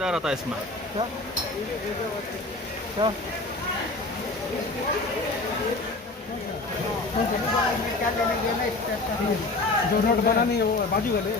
किधर आता है इसमें? क्या क्या जो रोड बना नहीं है वो बाजू वाले